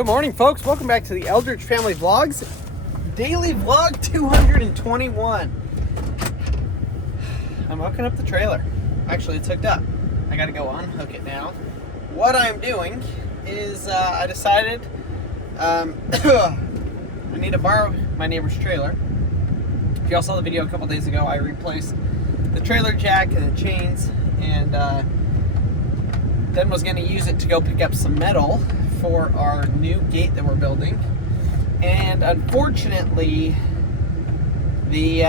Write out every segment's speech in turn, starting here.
Good morning, folks. Welcome back to the Eldredge Family Vlogs. Daily vlog 221. I'm hooking up the trailer. Actually, it's hooked up. I gotta go unhook it now. What I'm doing is I decided I need to borrow my neighbor's trailer. If y'all saw the video a couple days ago, I replaced the trailer jack and the chains, and then was going to use it to go pick up some metal for our new gate that we're building. And unfortunately, the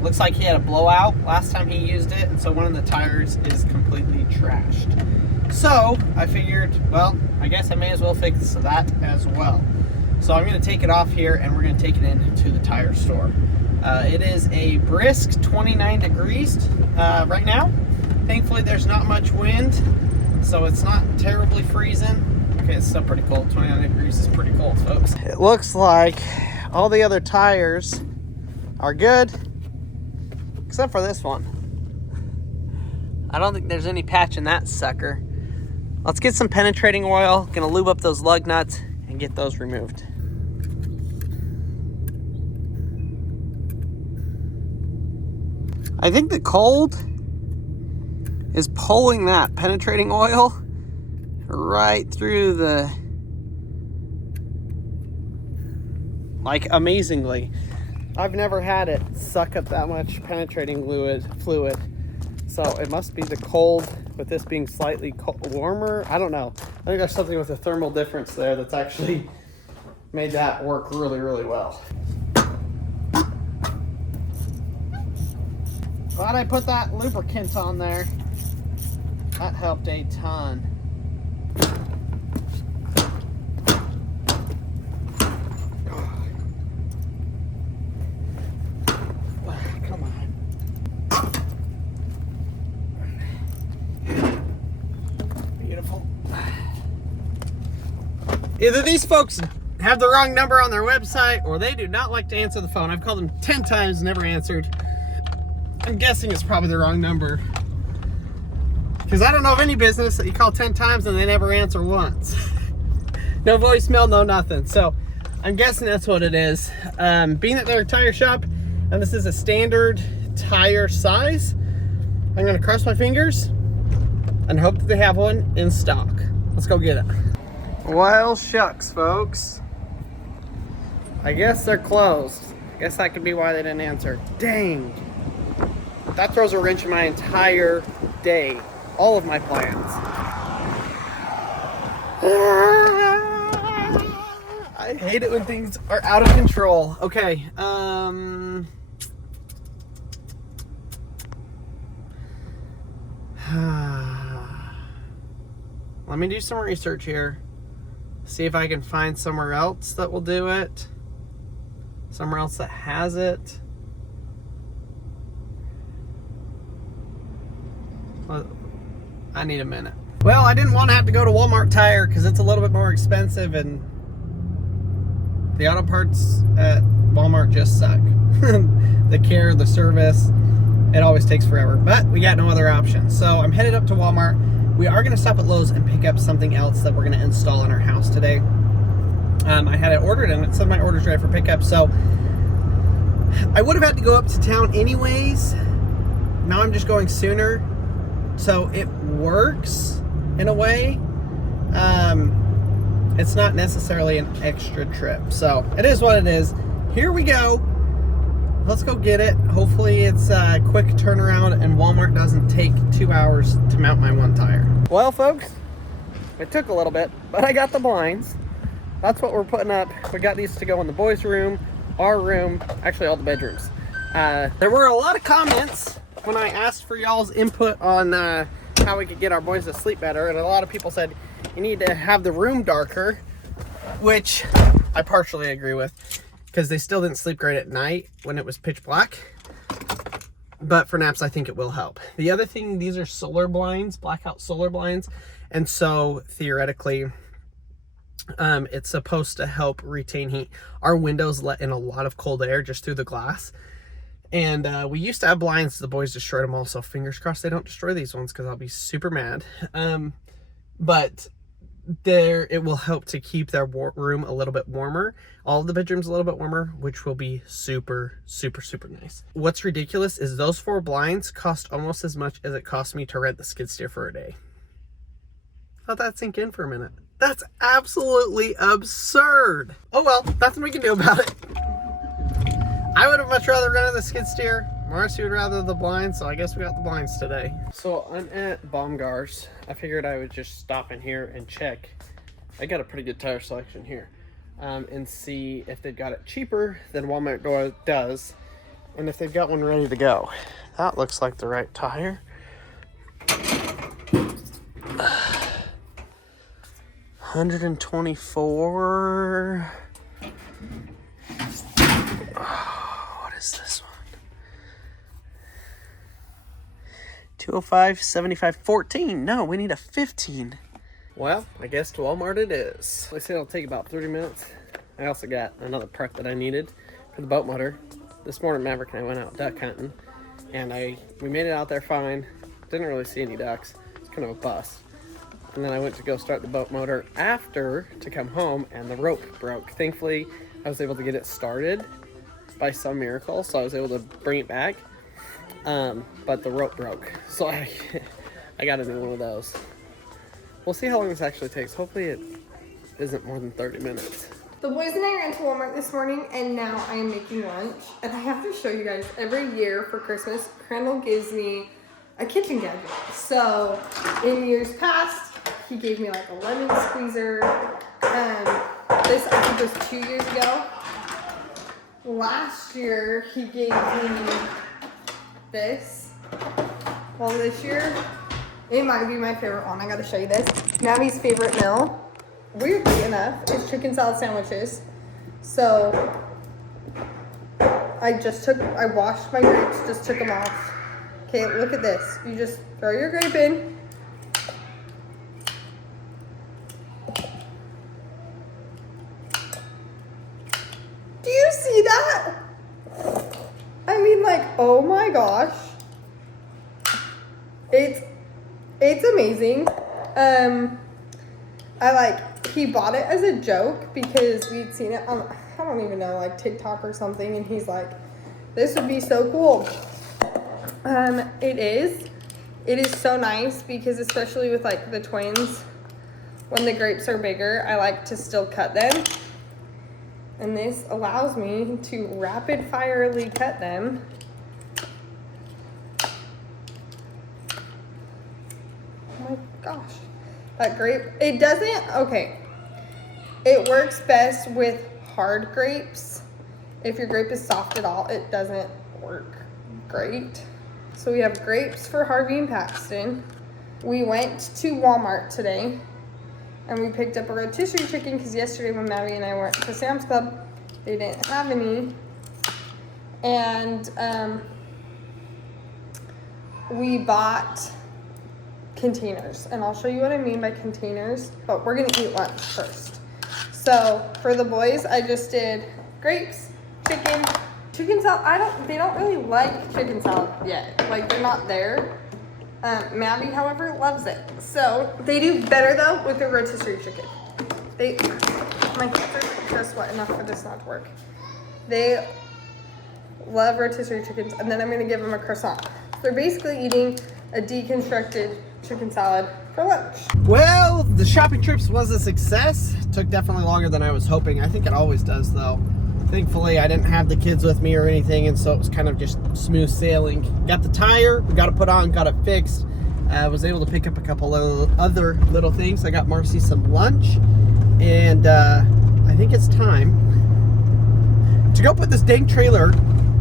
looks like he had a blowout last time he used it, and so one of the tires is completely trashed. So I figured, well, I guess I may as well fix that as well. So I'm going to take it off here and we're going to take it into the tire store. It is a brisk 29 degrees right now. Thankfully there's not much wind, so it's not terribly freezing. Okay, it's still pretty cold. 29 degrees is pretty cold, folks. It looks like all the other tires are good, except for this one. I don't think there's any patch in that sucker. Let's get some penetrating oil. Gonna lube up those lug nuts and get those removed. I think the cold is pulling that penetrating oil right through the, like, amazingly. I've never had it suck up that much penetrating fluid. So it must be the cold, with this being slightly warmer. I don't know. I think there's something with the thermal difference there that's actually made that work really, really well. Glad I put that lubricant on there. That helped a ton. Come on. Beautiful. Either these folks have the wrong number on their website, or they do not like to answer the phone. I've called them 10 times, never answered. I'm guessing it's probably the wrong number, because I don't know of any business that you call 10 times and they never answer once. No voicemail, no nothing. So I'm guessing that's what it is. Being that they're a tire shop and this is a standard tire size, I'm gonna cross my fingers and hope that they have one in stock. Let's go get it. Well, shucks, folks. I guess they're closed. I guess that could be why they didn't answer. Dang. That throws a wrench in my entire day. All of my plans. I hate it when things are out of control. Okay, let me do some research here. See if I can find somewhere else that will do it. Somewhere else that has it. I need a minute. Well, I didn't want to have to go to Walmart Tire because it's a little bit more expensive, and the auto parts at Walmart just suck. The care, the service, it always takes forever, but we got no other option. So I'm headed up to Walmart. We are going to stop at Lowe's and pick up something else that we're going to install in our house today. I had it ordered and it said my order's ready for pickup, so I would have had to go up to town anyways. Now I'm just going sooner. So it works in a way. It's not necessarily an extra trip. So it is what it is. Here we go. Let's go get it. Hopefully it's a quick turnaround and Walmart doesn't take 2 hours to mount my one tire. Well, folks, it took a little bit, but I got the blinds. That's what we're putting up. We got these to go in the boys' room, our room, actually all the bedrooms. There were a lot of comments when I asked for y'all's input on how we could get our boys to sleep better, and a lot of people said you need to have the room darker, which I partially agree with, because they still didn't sleep great at night when it was pitch black. But for naps, I think it will help. The other thing, these are solar blinds, blackout solar blinds, and so theoretically it's supposed to help retain heat. Our windows let in a lot of cold air just through the glass. And we used to have blinds, the boys destroyed them all, so fingers crossed they don't destroy these ones, because I'll be super mad. But it will help to keep their room a little bit warmer. All of the bedrooms a little bit warmer, which will be super, super, super nice. What's ridiculous is those 4 blinds cost almost as much as it cost me to rent the skid steer for a day. Let that sink in for a minute. That's absolutely absurd. Oh well, nothing we can do about it. I would have much rather rented the skid steer. Marcy would rather the blinds, so I guess we got the blinds today. So I'm at Baumgart's. I figured I would just stop in here and check. I got a pretty good tire selection here. And see if they've got it cheaper than Walmart does. And if they've got one ready to go. That looks like the right tire. 124. Oh, what is this one? 205, 75, 14. No, we need a 15. Well, I guess to Walmart it is. They say it'll take about 30 minutes. I also got another part that I needed for the boat motor. This morning, Maverick and I went out duck hunting, and we made it out there fine. Didn't really see any ducks. It's kind of a bust. And then I went to go start the boat motor after to come home, and the rope broke. Thankfully, I was able to get it started by some miracle, so I was able to bring it back. But the rope broke, so I got a new one of those. We'll see how long this actually takes. Hopefully it isn't more than 30 minutes. The boys and I ran to Walmart this morning, and now I am making lunch. And I have to show you guys, every year for Christmas, Crandall gives me a kitchen gadget. So in years past, he gave me like a lemon squeezer. This I think was 2 years ago. Last year he gave me this. Well, this year it might be my favorite one. I gotta show you this. Navi's favorite meal, weirdly enough, is chicken salad sandwiches. So I washed my grapes, just took them off. Okay, look at this. You just throw your grape in. Do you see that? I mean, like, oh my gosh. It's amazing. He bought it as a joke because we'd seen it on, I don't even know, like TikTok or something, and he's like, this would be so cool. It is so nice because especially with like the twins, when the grapes are bigger, I like to still cut them. And this allows me to rapid firely cut them. Oh my gosh. That grape, it doesn't, okay. It works best with hard grapes. If your grape is soft at all, it doesn't work great. So we have grapes for Harvey and Paxton. We went to Walmart today and we picked up a rotisserie chicken because yesterday when Maddie and I went to Sam's Club, they didn't have any. And we bought containers, and I'll show you what I mean by containers, but we're gonna eat lunch first. So for the boys, I just did grapes, chicken salad. They don't really like chicken salad yet. Like, they're not there. Maddie, however, loves it. So they do better though with the rotisserie chicken. My hands are just wet enough for this not to work. They love rotisserie chickens, and then I'm gonna give them a croissant. They're basically eating a deconstructed chicken salad for lunch. Well, the shopping trips was a success. It took definitely longer than I was hoping. I think it always does though. Thankfully, I didn't have the kids with me or anything, and so it was kind of just smooth sailing. Got the tire, we got it put on, got it fixed. I was able to pick up a couple of other little things. I got Marcy some lunch, and I think it's time to go put this dang trailer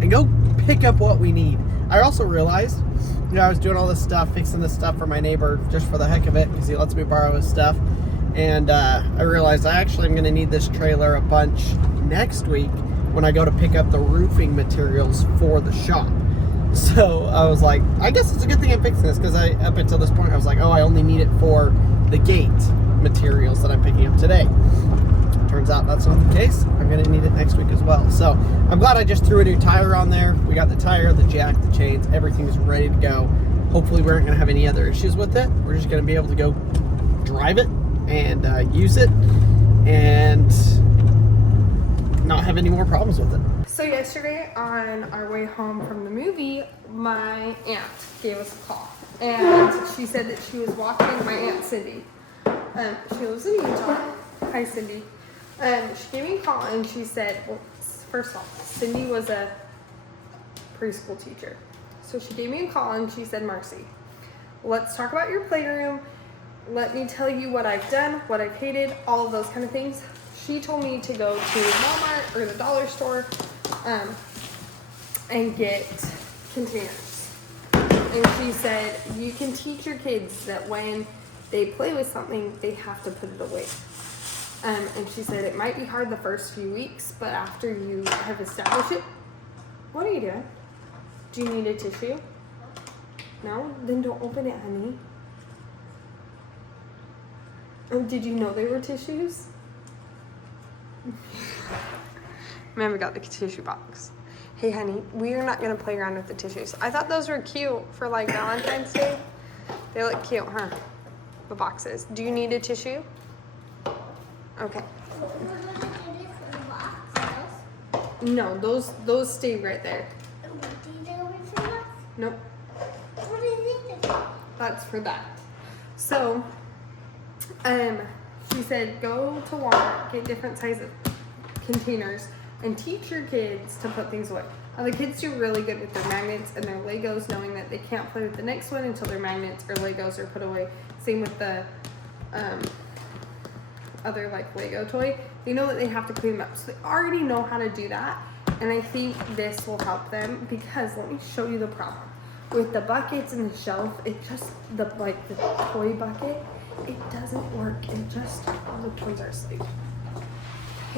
and go pick up what we need. I also realized, you know, I was doing all this stuff, fixing this stuff for my neighbor just for the heck of it because he lets me borrow his stuff. And I realized I actually am going to need this trailer a bunch next week when I go to pick up the roofing materials for the shop. So I was like, I guess it's a good thing I'm fixing this because up until this point I was like, oh, I only need it for the gate materials that I'm picking up today. Turns out that's not the case. I'm going to need it next week as well. So I'm glad I just threw a new tire on there. We got the tire, the jack, the chains, everything is ready to go. Hopefully we aren't going to have any other issues with it. We're just going to be able to go drive it and use it and not have any more problems with it. So yesterday on our way home from the movie, my aunt gave us a call. And she said that she was walking, my Aunt Cindy. She lives in Utah. Hi, Cindy. She gave me a call and she said, well, first of all, Cindy was a preschool teacher. So she gave me a call and she said, Marcy, let's talk about your playroom. Let me tell you what I've done, what I've hated, all of those kind of things. She told me to go to Walmart or the dollar store and get containers. And she said, you can teach your kids that when they play with something, they have to put it away. And she said, it might be hard the first few weeks, but after you have established it, what are you doing? Do you need a tissue? No? Then don't open it, honey. Oh, did you know they were tissues? Mama got the tissue box. Hey, honey, we are not going to play around with the tissues. I thought those were cute for like Valentine's Day. They look cute, huh? The boxes. Do you need a tissue? Okay. No, those stay right there. Nope. That's for that. So, she said go to Walmart, get different sizes containers, and teach your kids to put things away. Now the kids do really good with their magnets and their Legos, knowing that they can't play with the next one until their magnets or Legos are put away. Same with the other like Lego toy. They know that they have to clean them up. So they already know how to do that. And I think this will help them because let me show you the problem. With the buckets and the shelf, it just, the toy bucket, it doesn't work. It just, all the toys are asleep.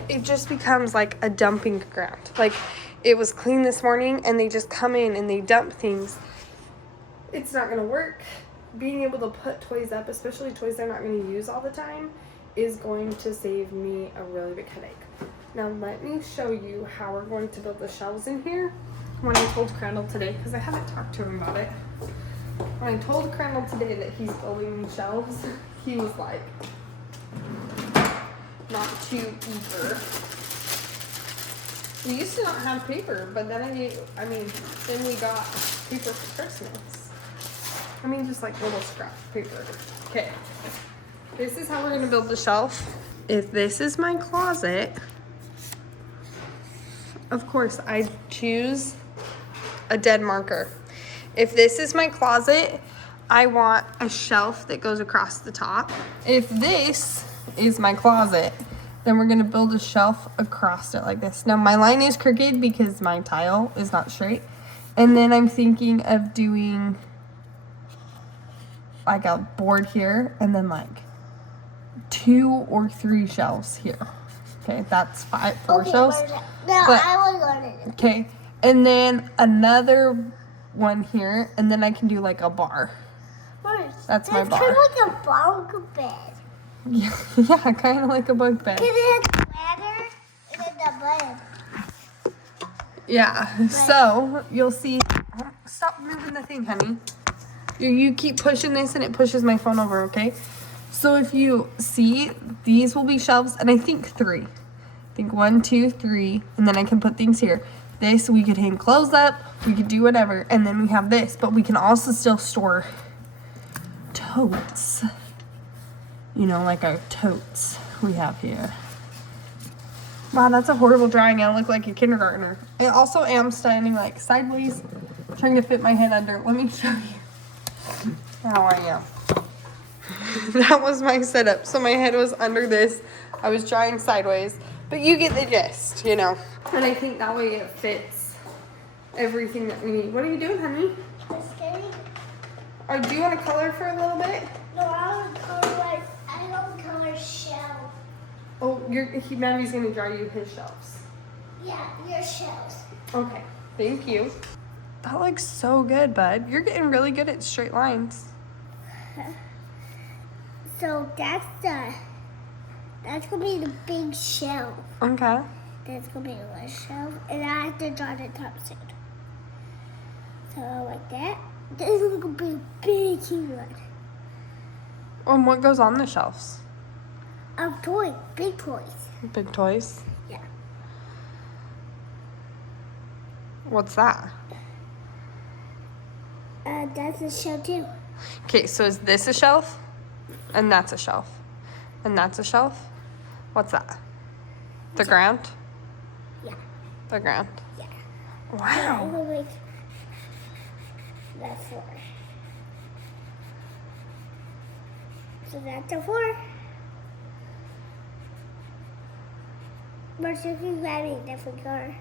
It just becomes like a dumping ground. Like it was clean this morning and they just come in and they dump things. It's not gonna work. Being able to put toys up, especially toys they're not gonna use all the time, is going to save me a really big headache. Now let me show you how we're going to build the shelves in here. When I told Crandall today, because I haven't talked to him about it, when I told Crandall today that he's building these shelves, he was like, not too eager. We used to not have paper, but then then we got paper for Christmas. I mean, just like little scrap paper. Okay, this is how we're gonna build the shelf. If this is my closet, of course I choose a dead marker. If this is my closet, I want a shelf that goes across the top. If this is my closet, then we're gonna build a shelf across it like this. Now my line is crooked because my tile is not straight. And then I'm thinking of doing like a board here and then like 2 or 3 shelves here. Okay, that's 4 shelves. I was on it. Okay, and then another one here, and then I can do like a bar. That's my bar. It's kind of like a bunk bed. Yeah, kind of like a bunk bed. Because it has ladder and then the bed. Yeah, so you'll see. Stop moving the thing, honey. You keep pushing this and it pushes my phone over, okay? So if you see, these will be shelves, and I think 3. I think 1, 2, 3, and then I can put things here. This, we could hang clothes up, we could do whatever, and then we have this, but we can also still store totes. You know, like our totes we have here. Wow, that's a horrible drawing. I look like a kindergartner. I also am standing like sideways, trying to fit my head under. Let me show you how I am. That was my setup. So my head was under this. I was drawing sideways, but you get the gist, you know. And I think that way it fits everything that we need. What are you doing, honey? Just kidding. Or do you want to color for a little bit? No, I don't color shell. Oh, Maddie's gonna draw you his shelves. Yeah, your shells. Okay, thank you. That looks so good, bud. You're getting really good at straight lines. So that's gonna be the big shelf. Okay. That's gonna be the one shelf, and I have to draw the top soon. So like that. This is gonna be a big one. And what goes on the shelves? Of toys, big toys. Big toys? Yeah. What's that? That's a show too. Okay, so is this a shelf? And that's a shelf. And that's a shelf? What's that? The ground? Yeah. The ground. Yeah. Wow. It'll make the floor. So that's the floor. But you can grab me a different color.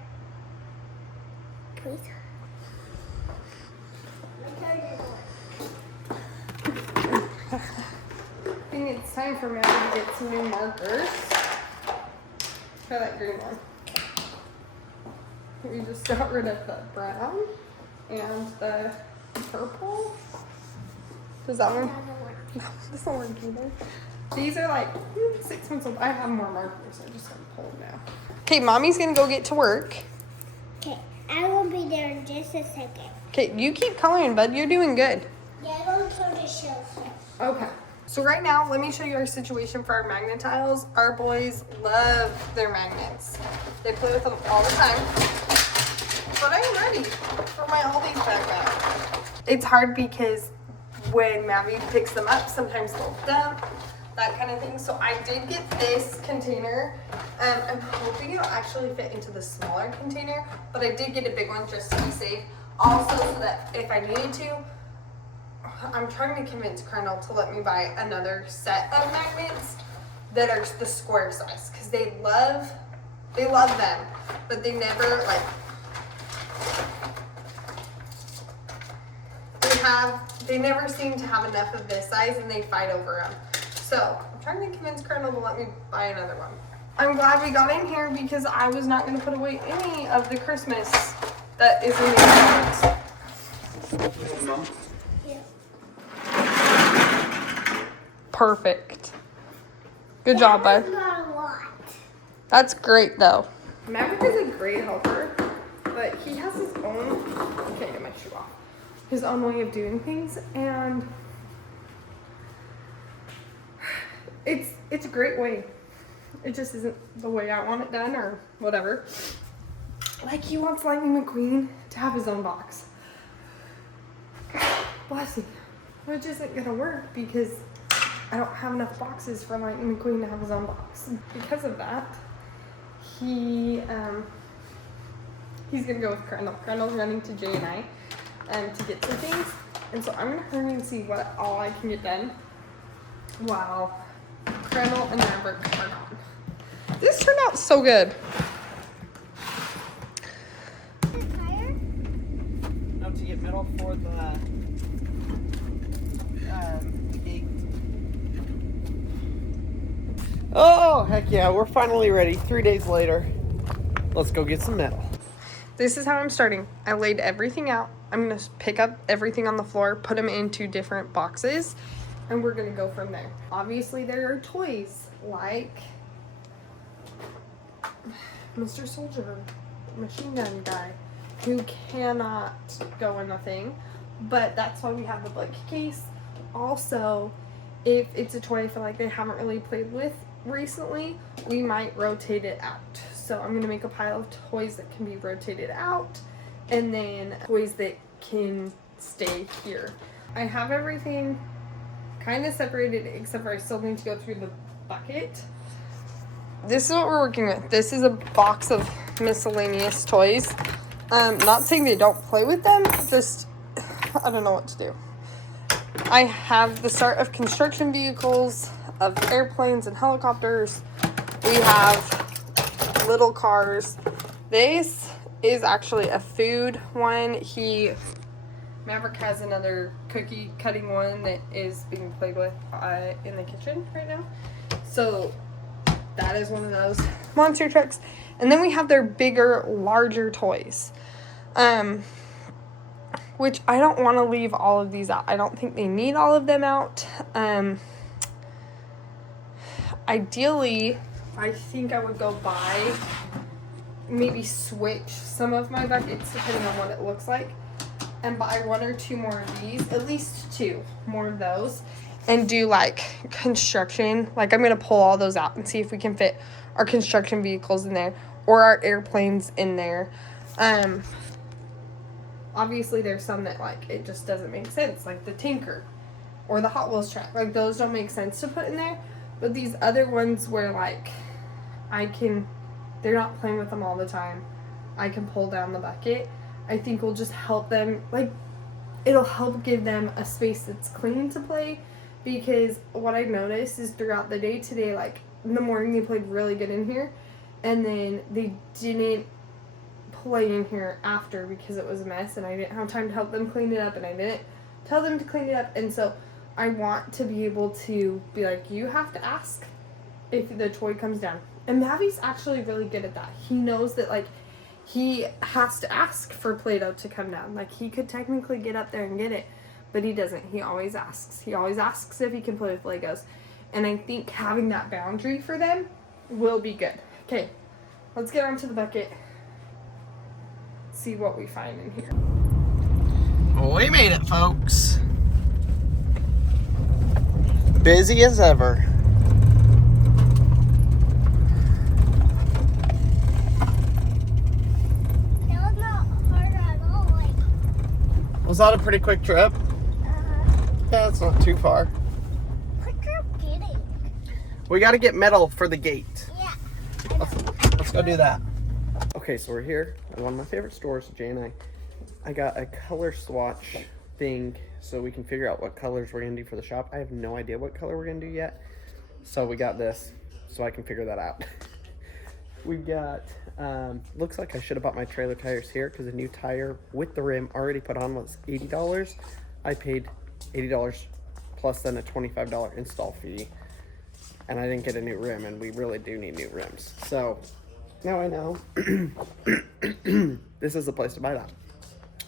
Please. I think it's time for Maddie to get some new markers. Try that green one. We just got rid of the brown and the purple. Does that one? No, this don't work either. These are like 6 months old. I have more markers. I just haven't pulled them now. Okay, mommy's gonna go get to work. Okay, I will be there in just a second. Okay, you keep coloring, bud. You're doing good. Yeah, I'm going to show the shelf. Okay. So right now, let me show you our situation for our magnet tiles. Our boys love their magnets. They play with them all the time. But I'm ready for my Aldi's backpack. It's hard because when Maddie picks them up, sometimes they'll dump, that kind of thing. So I did get this container. I'm hoping it'll actually fit into the smaller container, but I did get a big one just to be safe. Also, so that if I needed to, I'm trying to convince Colonel to let me buy another set of magnets that are the square size, because they love them, but they never they never seem to have enough of this size, and they fight over them. So I'm trying to convince Colonel to let me buy another one. I'm glad we got in here because I was not going to put away any of the Christmas that is in these magnets. Mom? Perfect. Good job, bud. Not a lot. That's great, though. Maverick is a great helper, but he has his own. I can't get my shoe off. His own way of doing things, and it's a great way. It just isn't the way I want it done, or whatever. Like, he wants Lightning McQueen to have his own box. Bless him. Which isn't gonna work because I don't have enough boxes for Lightning McQueen to have his own box. Because of that, he's gonna go with Crandall. Crandall's running to Jay and I to get some things. And so I'm gonna hurry and see what all I can get done while Crandall and Maverick are gone. This turned out so good. No, to get metal for the gate. Oh, heck yeah, we're finally ready. 3 days later. Let's go get some metal. This is how I'm starting. I laid everything out. I'm gonna pick up everything on the floor, put them into different boxes, and we're gonna go from there. Obviously, there are toys like Mr. Soldier, machine gun guy, who cannot go in the thing, but that's why we have the book case. Also, if it's a toy I feel like they haven't really played with recently, we might rotate it out. So I'm gonna make a pile of toys that can be rotated out, and then toys that can stay here. I have everything kind of separated, except for I still need to go through the bucket. This is what we're working with. This is a box of miscellaneous toys. Not saying they don't play with them, just I don't know what to do. I have the start of construction vehicles, of airplanes and helicopters. We have little cars. This is actually a food one. Maverick has another cookie cutting one that is being played with in the kitchen right now. So that is one of those monster trucks. And then we have their bigger, larger toys. Which I don't want to leave all of these out. I don't think they need all of them out. Ideally, I think I would go buy, maybe switch some of my buckets depending on what it looks like, and buy 1 or 2 more of these, at least 2 more of those, and do like construction. Like I'm gonna pull all those out and see if we can fit our construction vehicles in there or our airplanes in there. Obviously there's some that like it just doesn't make sense, like the Tinker or the Hot Wheels track. Like those don't make sense to put in there. But these other ones where like they're not playing with them all the time, I can pull down the bucket, I think will just help them, like it'll help give them a space that's clean to play. Because what I've noticed is throughout the day today, like in the morning they played really good in here, and then they didn't play in here after because it was a mess and I didn't have time to help them clean it up, and I didn't tell them to clean it up. And so I want to be able to be like, you have to ask if the toy comes down. And Mavi's actually really good at that. He knows that like he has to ask for Play-Doh to come down. Like he could technically get up there and get it, but he doesn't. He always asks. He always asks if he can play with Legos. And I think having that boundary for them will be good. Okay, let's get onto the bucket. See what we find in here. We made it, folks. Busy as ever. That was not hard at all. Like, Was that a pretty quick trip? Yeah, it's not too far. what you're getting? We got to get metal for the gate. Yeah. Let's go do that. Okay, so we're here at one of my favorite stores, Jay and I got a color swatch thing so we can figure out what colors we're gonna do for the shop. I have no idea what color we're gonna do yet, so we got this so I can figure that out. We got looks like I should have bought my trailer tires here because the new tire with the rim already put on was $80. I paid $80 plus then a $25 install fee, and I didn't get a new rim, and we really do need new rims. So now I know this is the place to buy that.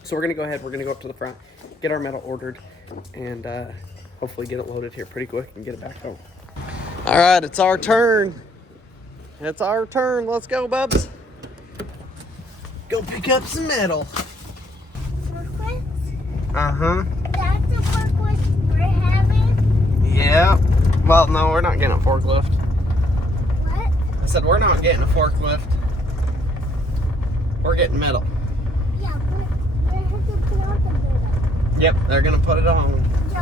So we're gonna go ahead, we're gonna go up to the front, get our metal ordered, and hopefully get it loaded here pretty quick and get it back home. All right, it's our turn. It's our turn. Let's go, Bubs. Go pick up some metal. Forklifts? Uh-huh. That's the forklift we're having? Yeah. Well, no, we're not getting a forklift. What? I said we're not getting a forklift. We're getting metal. Yeah, but they have to put on the building. Yep, they're gonna put it on. With the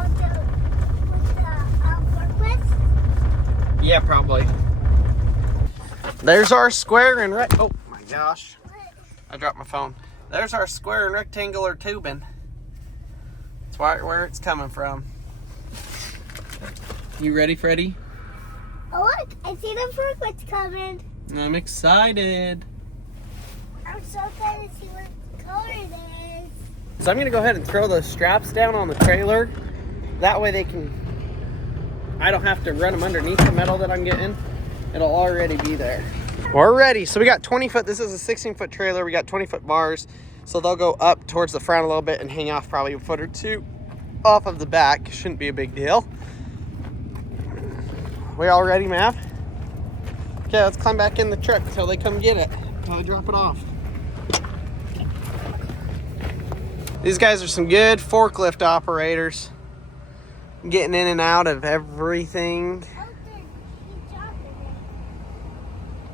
forklifts? Yeah, probably. There's our square and oh my gosh. I dropped my phone. There's our square and rectangular tubing. That's where it's coming from. You ready, Freddie? Oh look, I see the forklifts coming. I'm excited. I'm so excited to see what color it is. So I'm gonna go ahead and throw the straps down on the trailer. That way I don't have to run them underneath the metal that I'm getting. It'll already be there. We're ready. So we got 20 foot, this is a 16-foot trailer. We got 20-foot bars. So they'll go up towards the front a little bit and hang off probably a foot or two off of the back. Shouldn't be a big deal. We all ready, Mav? Okay, let's climb back in the truck until they come get it. Until they drop it off. These guys are some good forklift operators. Getting in and out of everything.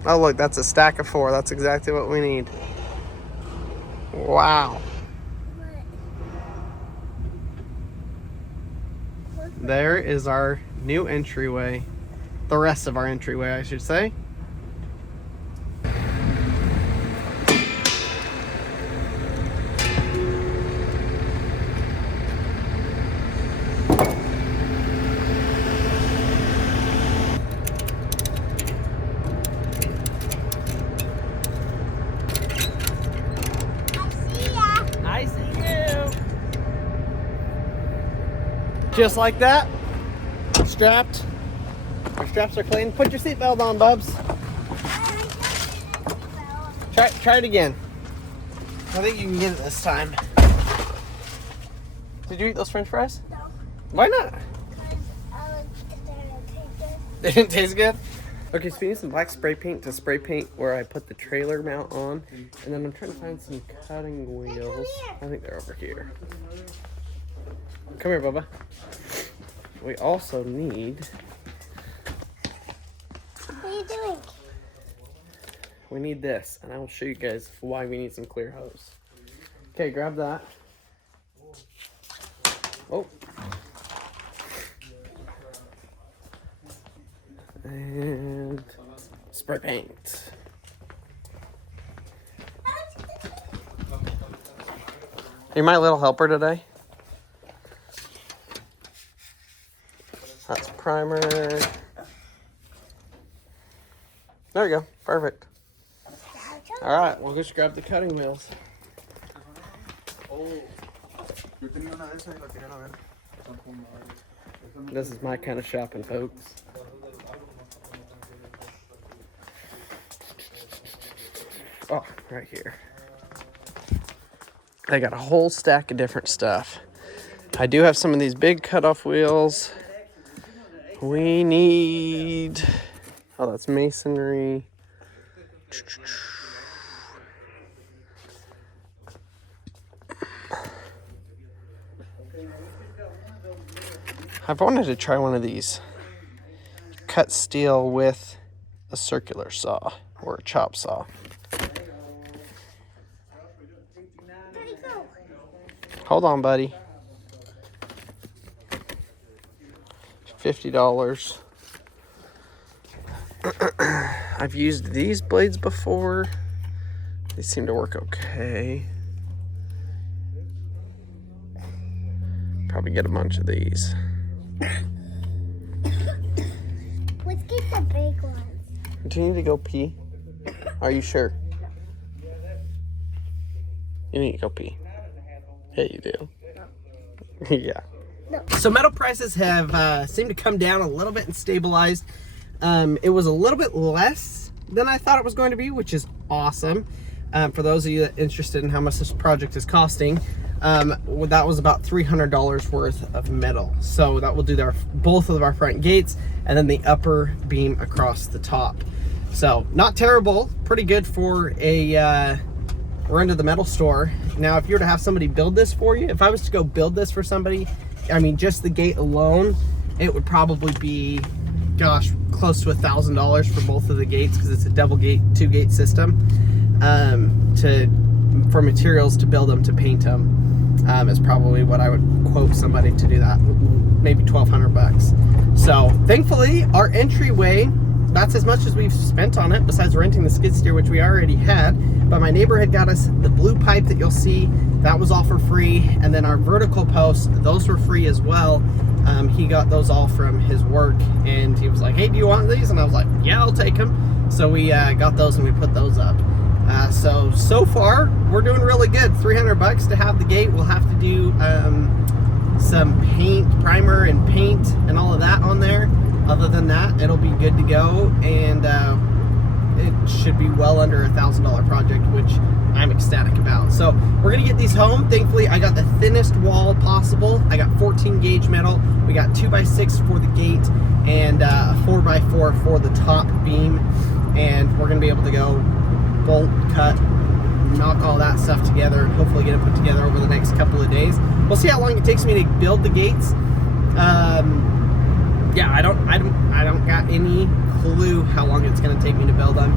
Oh look, that's a stack of 4. That's exactly what we need. Wow. There is our new entryway. The rest of our entryway, I should say. Just like that, strapped. Our straps are clean. Put your seatbelt on, Bubs. Try it again. I think you can get it this time. Did you eat those French fries? No. Why not? They didn't taste good? Okay, so we need some black spray paint to spray paint where I put the trailer mount on. And then I'm trying to find some cutting wheels. I think they're over here. Come here, Bubba. we also need... What are you doing? We need this, and I will show you guys why we need some clear hose. Okay, grab that. Oh. And spray paint. Are you my little helper today? That's primer. There we go. Perfect. All right, we'll just grab the cutting wheels. This is my kind of shopping, folks. Oh, right here. They got a whole stack of different stuff. I do have some of these big cutoff wheels. We need... Oh, that's masonry. I've wanted to try one of these. Cut steel with a circular saw or a chop saw. There you go. Hold on, buddy. $50. I've used these blades before. They seem to work okay. Probably get a bunch of these. Let's get the big ones. Do you need to go pee? Are you sure? You need to go pee. Yeah, you do. Yeah. No. So metal prices have seemed to come down a little bit and stabilized. It was a little bit less than I thought it was going to be, which is awesome. For those of you that are interested in how much this project is costing, that was about $300 worth of metal. So that will do both of our front gates and then the upper beam across the top. So not terrible, pretty good for a run to the metal store. Now, if you were to have somebody build this for you, if I was to go build this for somebody, I mean, just the gate alone, it would probably be, gosh, close to $1,000 for both of the gates, because it's a double gate, 2-gate system. For materials to build them, to paint them, is probably what I would quote somebody to do that. Maybe $1,200. So thankfully, our entryway, that's as much as we've spent on it, besides renting the skid steer, which we already had. But my neighbor had got us the blue pipe that you'll see. That was all for free. And then our vertical posts, those were free as well. He got those all from his work, and he was like, hey, do you want these? And I was like, yeah, I'll take them. So we got those and we put those up. So far, we're doing really good. $300 to have the gate. We'll have to do some paint, primer and paint and all of that on there. Other than that, it'll be good to go, and it should be well under $1,000 project, which I'm ecstatic about. So we're gonna get these home. Thankfully, I got the thinnest wall possible. I got 14 gauge metal. We got 2x6 for the gate and a 4x4 for the top beam, and we're gonna be able to go bolt, cut, knock all that stuff together, and hopefully get it put together over the next couple of days. We'll see how long it takes me to build the gates. Yeah, I don't got any clue how long it's going to take me to build them.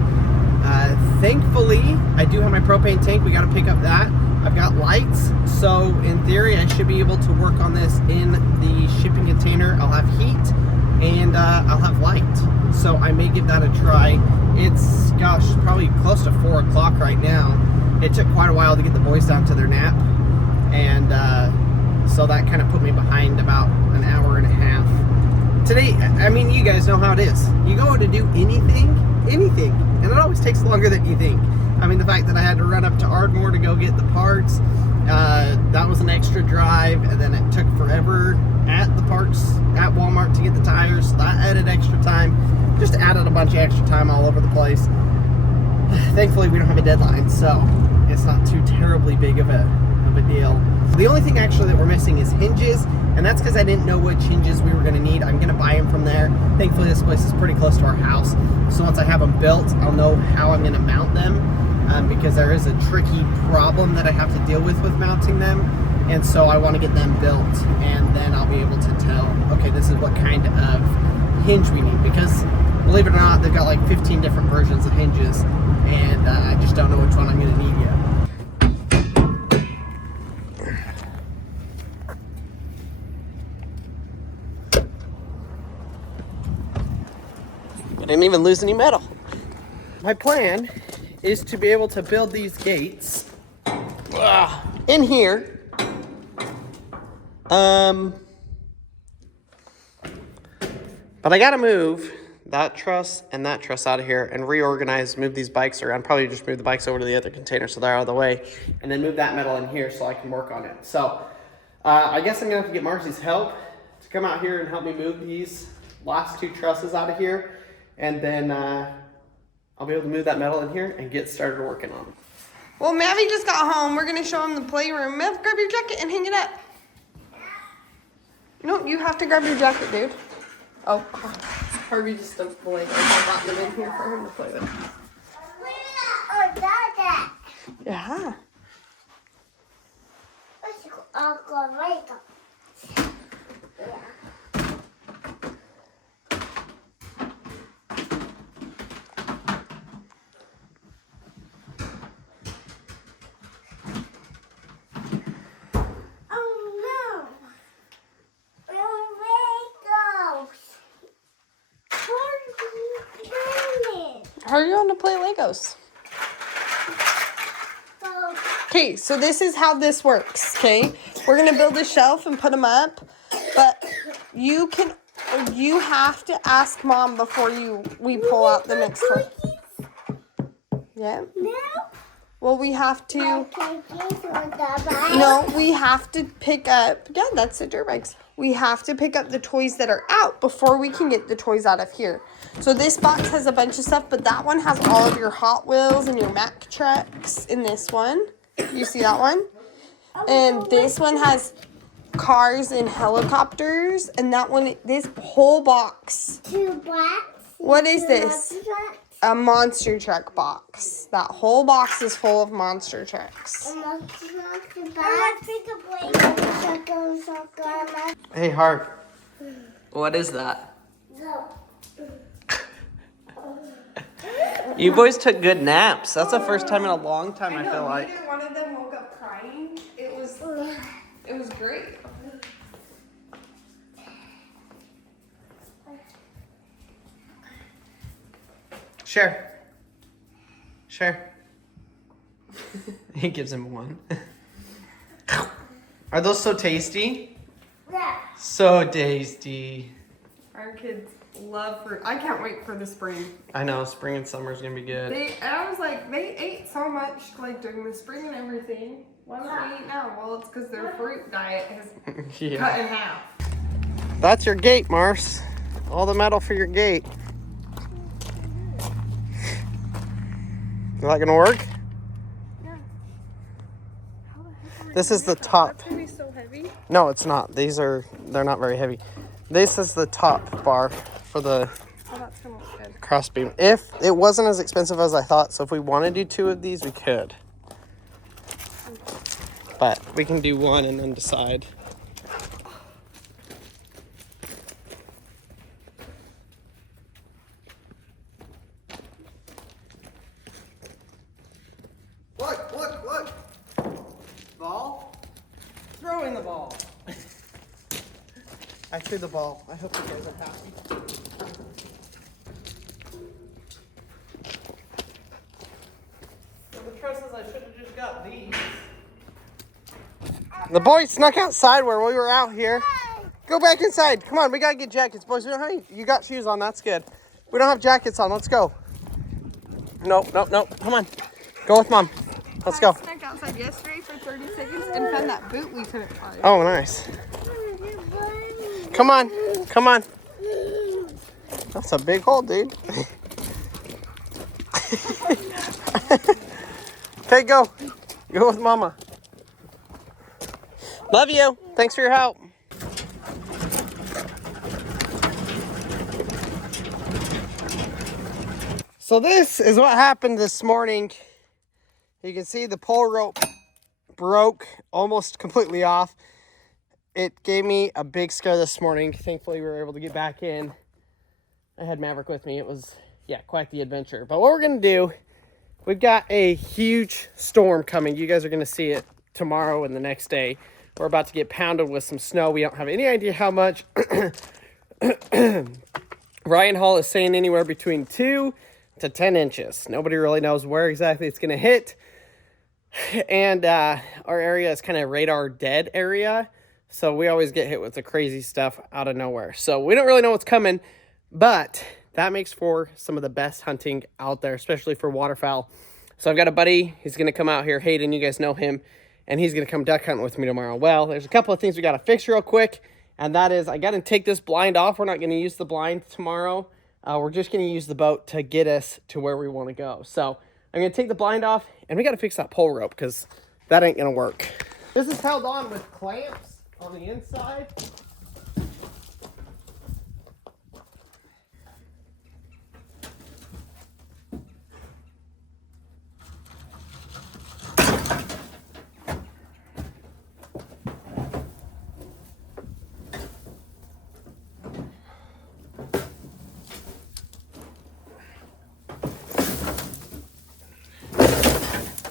Thankfully, I do have my propane tank. We got to pick up that. I've got lights, so in theory, I should be able to work on this in the shipping container. I'll have heat and I'll have light, so I may give that a try. It's, gosh, probably close to 4 o'clock right now. It took quite a while to get the boys down to their nap, and so that kind of put me behind about an hour and a half. Today, I mean, you guys know how it is. You go to do anything, and it always takes longer than you think. I mean, the fact that I had to run up to Ardmore to go get the parts, that was an extra drive, and then it took forever at the parts at Walmart to get the tires, so that added extra time. Just added a bunch of extra time all over the place. Thankfully, we don't have a deadline, so it's not too terribly big of a deal. The only thing actually that we're missing is hinges, and that's because I didn't know which hinges we were going to need. I'm going to buy them from there. Thankfully, this place is pretty close to our house, so once I have them built, I'll know how I'm going to mount them, because there is a tricky problem that I have to deal with mounting them. And so I want to get them built, and then I'll be able to tell, okay, this is what kind of hinge we need. Because believe it or not, they've got like 15 different versions of hinges, and I just don't know which one I'm going to need yet. I didn't even lose any metal. My plan is to be able to build these gates in here. But I gotta move that truss and that truss out of here and reorganize, move these bikes around. Probably just move the bikes over to the other container so they're out of the way, and then move that metal in here so I can work on it. So I guess I'm gonna have to get Marcy's help to come out here and help me move these last two trusses out of here. And then I'll be able to move that metal in here and get started working on it. Well, Mavi just got home. We're going to show him the playroom. Mav, grab your jacket and hang it up. No, you have to grab your jacket, dude. Oh, Harvey just dumped the Legos. I brought them in here for him to play with. Yeah. How are you going to play Legos? Okay, so this is how this works, okay? We're going to build a shelf and put them up, but you have to ask Mom before we pull out the next one. Yeah? No. Well, we have to... No, we have to pick up... Yeah, that's the dirt bikes. We have to pick up the toys that are out before we can get the toys out of here. So this box has a bunch of stuff, but that one has all of your Hot Wheels and your Mack trucks in this one. You see that one? And this one has cars and helicopters. And that one, this whole box. Two blacks. What is this? A monster truck box. That whole box is full of monster trucks. Hey, Harv. What is that? You boys took good naps. That's the first time in a long time, I feel like. Neither one of them woke up crying. It was great. Share. He gives him one. Are those so tasty? Yeah. So tasty. Our kids love fruit. I can't wait for the spring. I know, spring and summer is going to be good. I was like, they ate so much like during the spring and everything. Why don't they eat now? Well, it's because their fruit diet has cut in half. That's your gate, Mars. All the metal for your gate. Is that going to work? Yeah. This is the top. That's going to be so heavy. No, it's not. They're not very heavy. This is the top bar for the Oh, that's going to look good. crossbeam. If it wasn't as expensive as I thought, so if we want to do two of these, we could. But we can do one and then decide. Look. Ball? Throwing the ball. I threw the ball. I hope you guys are happy. For the trusses, I should have just got these. The boys snuck outside where we were out here. Go back inside. Come on, we gotta get jackets, boys. We don't have any. You got shoes on. That's good. We don't have jackets on. Let's go. Nope. Come on. Go with Mom. Let's go. I snuck outside yesterday for 30 seconds and found that boot we couldn't find. Oh, nice. Come on. That's a big hole, dude. Okay, go. Go with Mama. Love you. Thanks for your help. So this is what happened this morning. You can see the pole rope broke almost completely off. It gave me a big scare this morning. Thankfully, we were able to get back in. I had Maverick with me. It was, yeah, quite the adventure. But what we're going to do, we've got a huge storm coming. You guys are going to see it tomorrow and the next day. We're about to get pounded with some snow. We don't have any idea how much. Ryan Hall is saying anywhere between 2 to 10 inches. Nobody really knows where exactly it's going to hit. And our area is kind of radar dead area. So we always get hit with the crazy stuff out of nowhere. So we don't really know what's coming, but that makes for some of the best hunting out there, especially for waterfowl. So I've got a buddy. He's going to come out here. Hayden, you guys know him. And he's going to come duck hunting with me tomorrow. Well, there's a couple of things we got to fix real quick. And that is, I got to take this blind off. We're not going to use the blind tomorrow. We're just going to use the boat to get us to where we want to go. So I'm going to take the blind off, and we got to fix that pole rope because that ain't going to work. This is held on with clamps on the inside.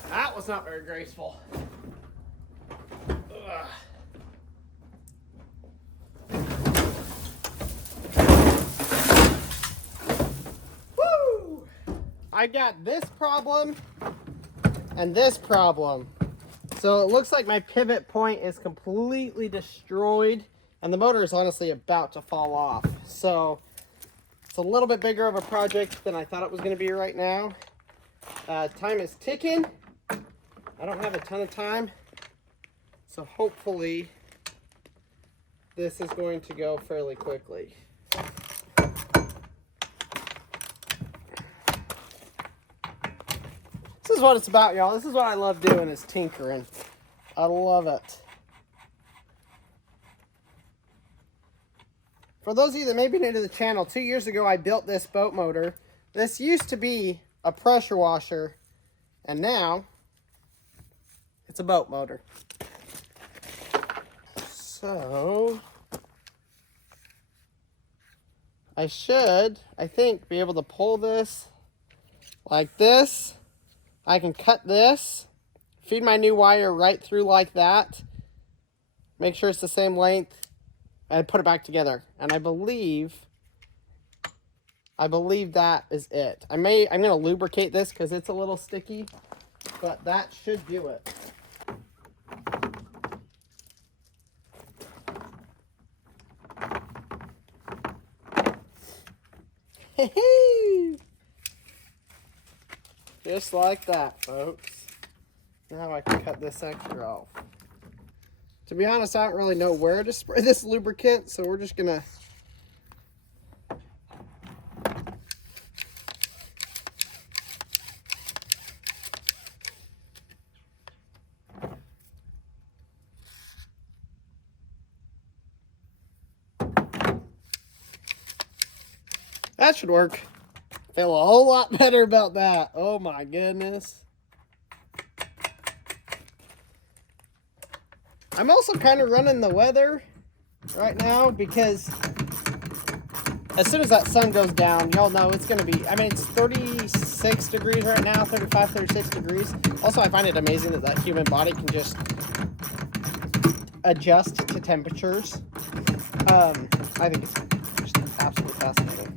That was not very graceful. Ugh. Woo! I got this problem and this problem. So it looks like my pivot point is completely destroyed and the motor is honestly about to fall off. So it's a little bit bigger of a project than I thought it was going to be right now. Time is ticking. I don't have a ton of time, so hopefully this is going to go fairly quickly. This is what it's about, y'all. This is what I love doing, is tinkering. I love it. For those of you that may be new to the channel, 2 years ago I built this boat motor. This used to be a pressure washer, and now it's a boat motor. So I should, I think, be able to pull this like this. I can cut this, feed my new wire right through like that, make sure it's the same length, and put it back together. And I believe that is it. I'm gonna lubricate this because it's a little sticky, but that should do it. Just like that, folks. Now I can cut this extra off. To be honest, I don't really know where to spray this lubricant, so we're just gonna that should work. Feel a whole lot better about that. Oh my goodness. I'm also kind of running the weather right now because as soon as that sun goes down, y'all know it's going to be, I mean, it's 36 degrees right now, 35, 36 degrees. Also, I find it amazing that human body can just adjust to temperatures. I think it's just absolutely fascinating.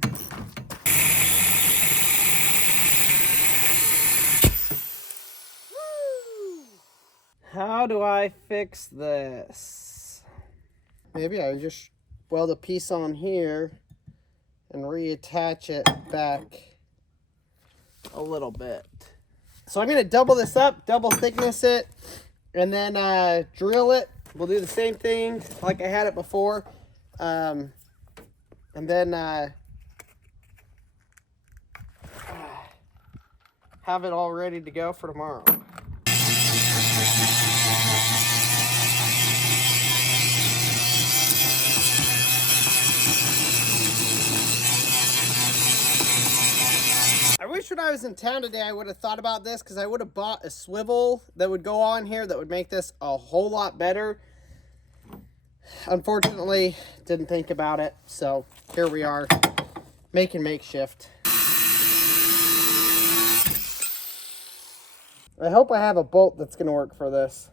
How do I fix this? Maybe I would just weld a piece on here and reattach it back a little bit. So I'm going to double this up, double thickness it, and then drill it. We'll do the same thing like I had it before. And then have it all ready to go for tomorrow. I wish wish when I was in town today I would have thought about this, because I would have bought a swivel that would go on here that would make this a whole lot better. Unfortunately, didn't think about it, so here we are making makeshift. I hope I have a bolt that's going to work for this.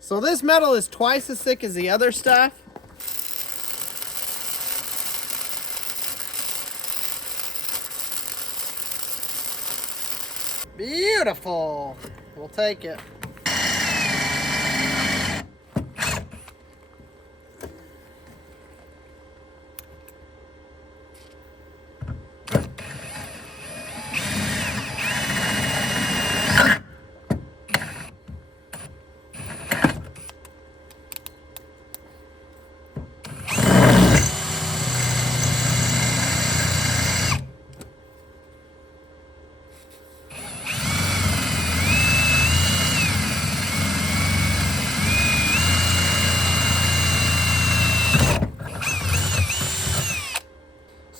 So this metal is twice as thick as the other stuff. Beautiful. We'll take it.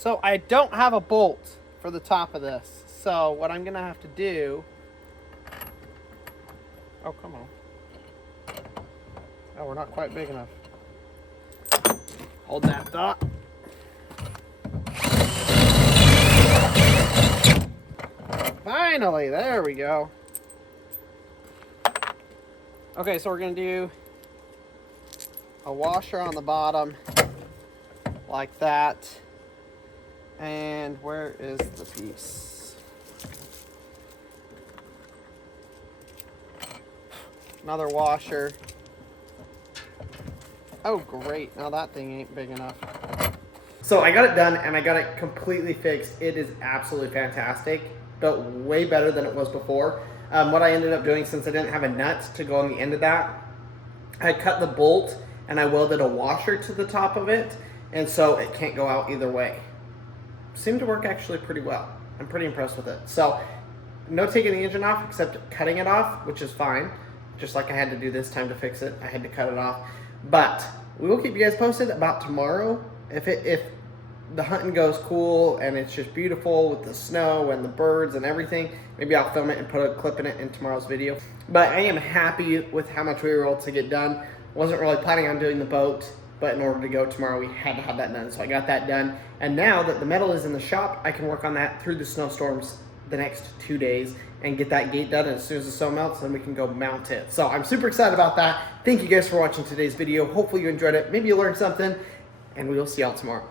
So I don't have a bolt for the top of this. So what I'm gonna have to do, oh, come on. Oh, we're not quite big enough. Hold that thought. Finally, there we go. Okay, so we're gonna do a washer on the bottom like that. And where is the piece? Another washer. Oh, great. Now that thing ain't big enough. So I got it done and I got it completely fixed. It is absolutely fantastic. Built way better than it was before. What I ended up doing, since I didn't have a nut to go on the end of that, I cut the bolt and I welded a washer to the top of it. And so it can't go out either way. Seemed to work actually pretty well. I'm pretty impressed with it. So no taking the engine off except cutting it off, which is fine. Just like I had to do this time to fix it. I had to cut it off. But we will keep you guys posted about tomorrow. If the hunting goes cool and it's just beautiful with the snow and the birds and everything, maybe I'll film it and put a clip in it in tomorrow's video. But I am happy with how much we were able to get done. Wasn't really planning on doing the boat, but in order to go tomorrow, we had to have that done. So I got that done. And now that the metal is in the shop, I can work on that through the snowstorms the next 2 days and get that gate done. And as soon as the snow melts, then we can go mount it. So I'm super excited about that. Thank you guys for watching today's video. Hopefully you enjoyed it. Maybe you learned something, and we will see y'all tomorrow.